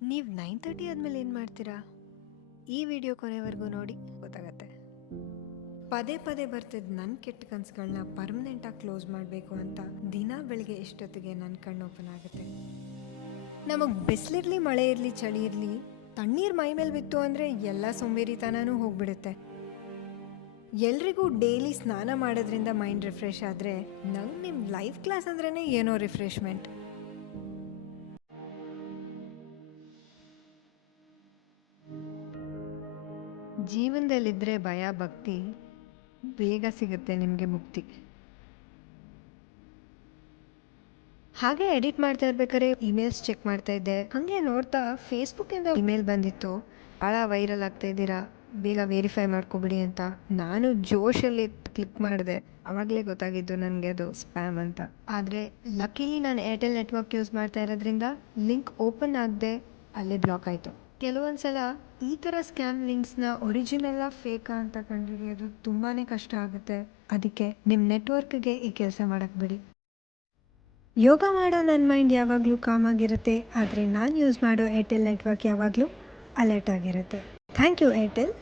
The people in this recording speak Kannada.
ನೀವು 9:30 ಆದಮೇಲೆ ಏನು ಮಾಡ್ತೀರಾ? ಈ ವಿಡಿಯೋ ಕೊನೆವರೆಗೂ ನೋಡಿ ಗೊತ್ತಾಗತ್ತೆ. ಪದೇ ಪದೇ ಬರ್ತಿದ್ದ ನನ್ನ ಕೆಟ್ಟ ಕನಸುಗಳನ್ನ ಪರ್ಮನೆಂಟಾಗಿ ಕ್ಲೋಸ್ ಮಾಡಬೇಕು ಅಂತ ದಿನ ಬೆಳಿಗ್ಗೆ ಎಷ್ಟೊತ್ತಿಗೆ ನನ್ನ ಕಣ್ಣು ಓಪನ್ ಆಗುತ್ತೆ. ನಮಗೆ ಬಿಸಿಲಿರಲಿ, ಮಳೆ ಇರಲಿ, ಚಳಿ ಇರಲಿ, ತಣ್ಣೀರು ಮೈ ಮೇಲೆ ಬಿತ್ತು ಅಂದರೆ ಎಲ್ಲ ಸೋಂಬೇರಿತನೂ ಹೋಗ್ಬಿಡುತ್ತೆ. ಎಲ್ರಿಗೂ ಡೈಲಿ ಸ್ನಾನ ಮಾಡೋದ್ರಿಂದ ಮೈಂಡ್ ರಿಫ್ರೆಶ್ ಆದರೆ ನಂಗೆ ನಿಮ್ಮ ಲೈಫ್ ಕ್ಲಾಸ್ ಅಂದ್ರೇ ಏನೋ ರಿಫ್ರೆಶ್ಮೆಂಟ್. ಜೀವನದಲ್ಲಿದ್ದರೆ ಭಯ ಭಕ್ತಿ ಬೇಗ ಸಿಗುತ್ತೆ ನಿಮಗೆ ಮುಕ್ತಿ. ಹಾಗೆ ಎಡಿಟ್ ಮಾಡ್ತಾ ಇರ್ಬೇಕಾದ್ರೆ ಇಮೇಲ್ಸ್ ಚೆಕ್ ಮಾಡ್ತಾ ಇದ್ದೆ. ಹಾಗೆ ನೋಡ್ತಾ ಫೇಸ್ಬುಕ್ಕಿಂದ ಇಮೇಲ್ ಬಂದಿತ್ತು, ಭಾಳ ವೈರಲ್ ಆಗ್ತಾ ಇದ್ದೀರಾ, ಬೇಗ ವೆರಿಫೈ ಮಾಡ್ಕೊಬಿಡಿ ಅಂತ. ನಾನು ಜೋಶಲ್ಲಿ ಕ್ಲಿಕ್ ಮಾಡಿದೆ. ಆವಾಗಲೇ ಗೊತ್ತಾಗಿದ್ದು ನನಗೆ ಅದು ಸ್ಪ್ಯಾಮ್ ಅಂತ. ಆದರೆ ಲಕ್ಕಿಲಿ ನಾನು ಏರ್ಟೆಲ್ ನೆಟ್ವರ್ಕ್ ಯೂಸ್ ಮಾಡ್ತಾ ಇರೋದ್ರಿಂದ ಲಿಂಕ್ ಓಪನ್ ಆಗದೆ ಅಲ್ಲೇ ಬ್ಲಾಕ್ ಆಯಿತು. ಕೆಲವೊಂದು ಸಲ ಈ ಥರ ಸ್ಕ್ಯಾಮ್ ಲಿಂಕ್ಸ್ನ ಒರಿಜಿನಲ್ಲ ಫೇಕಾ ಅಂತ ಕಂಡುಹಿಡಿಯೋದು ತುಂಬಾ ಕಷ್ಟ ಆಗುತ್ತೆ. ಅದಕ್ಕೆ ನಿಮ್ಮ ನೆಟ್ವರ್ಕ್ಗೆ ಈ ಕೆಲಸ ಮಾಡೋಕ್ಕೆ ಬಿಡಿ. ಯೋಗ ಮಾಡೋ ನನ್ನ ಮೈಂಡ್ ಯಾವಾಗಲೂ ಕಾಮ್ ಆಗಿರುತ್ತೆ, ಆದರೆ ನಾನು ಯೂಸ್ ಮಾಡೋ ಏರ್ಟೆಲ್ ನೆಟ್ವರ್ಕ್ ಯಾವಾಗಲೂ ಅಲರ್ಟ್ ಆಗಿರುತ್ತೆ. Thank you Airtel.